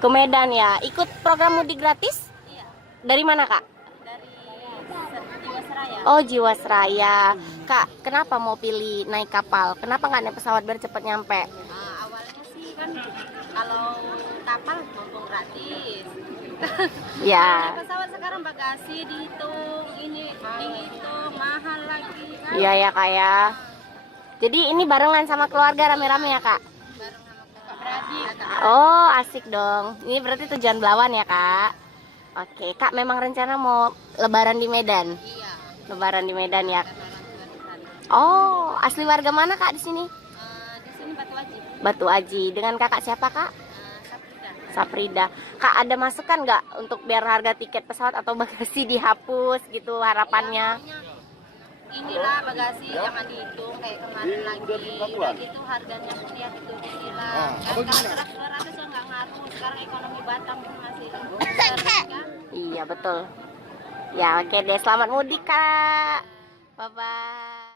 Ke Medan ya. Ikut program mudik gratis? Iya. Dari mana, Kak? Dari Jiwasraya. Oh, Jiwasraya. Kak, kenapa mau pilih naik kapal? Kenapa nggak naik pesawat biar cepet nyampe? Awalnya sih kan kalau kapal mumpung gratis. Ya. Naik pesawat sekarang bagasi dihitung, ini dihitung mahal lagi kan. Iya ya, Kak ya. Jadi ini barengan sama keluarga rame-rame ya, Kak? Bareng sama kakak beradik. Oh, asik dong. Ini berarti tujuan Belawan ya, Kak? Oke, Kak memang rencana mau lebaran di Medan? Iya. Lebaran di Medan ya. Lebaran di sana. Oh, asli warga mana, Kak, di sini? Di sini Batu Aji. Batu Aji. Dengan kakak siapa, Kak? Saprida. Saprida. Kak, ada masukan nggak untuk biar harga tiket pesawat atau bagasi dihapus gitu harapannya? Inilah bagasi jangan dihitung kayak kemarin lagi. Udah gitu harganya pun ya gitu hilang. Kan kalau 200 ya nggak ngaruh. Sekarang ekonomi Batam pun masih besar kan. Iya, betul. Ya, oke deh. Selamat mudik, Kak. Bye-bye.